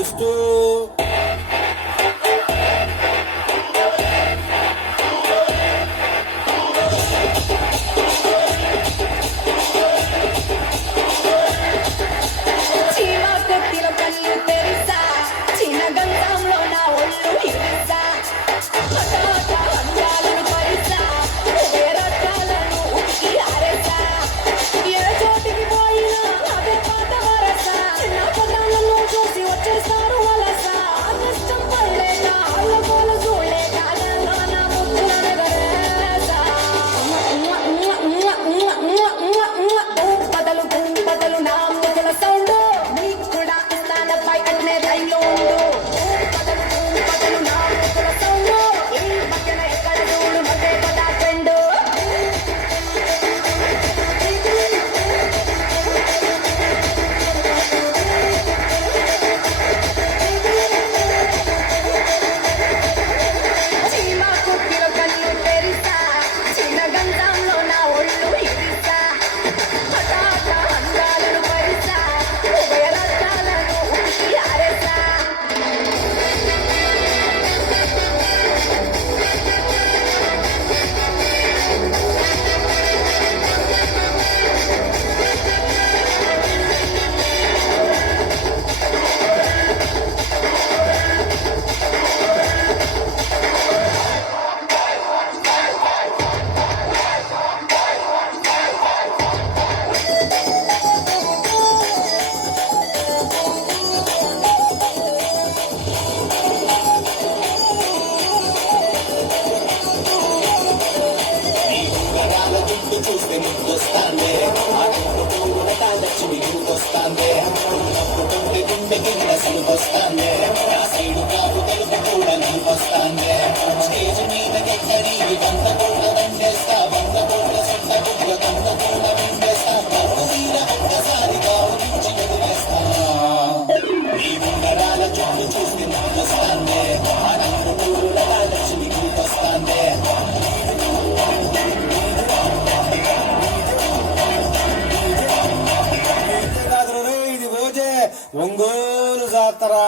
gostou? hasta me Mangal Jatra.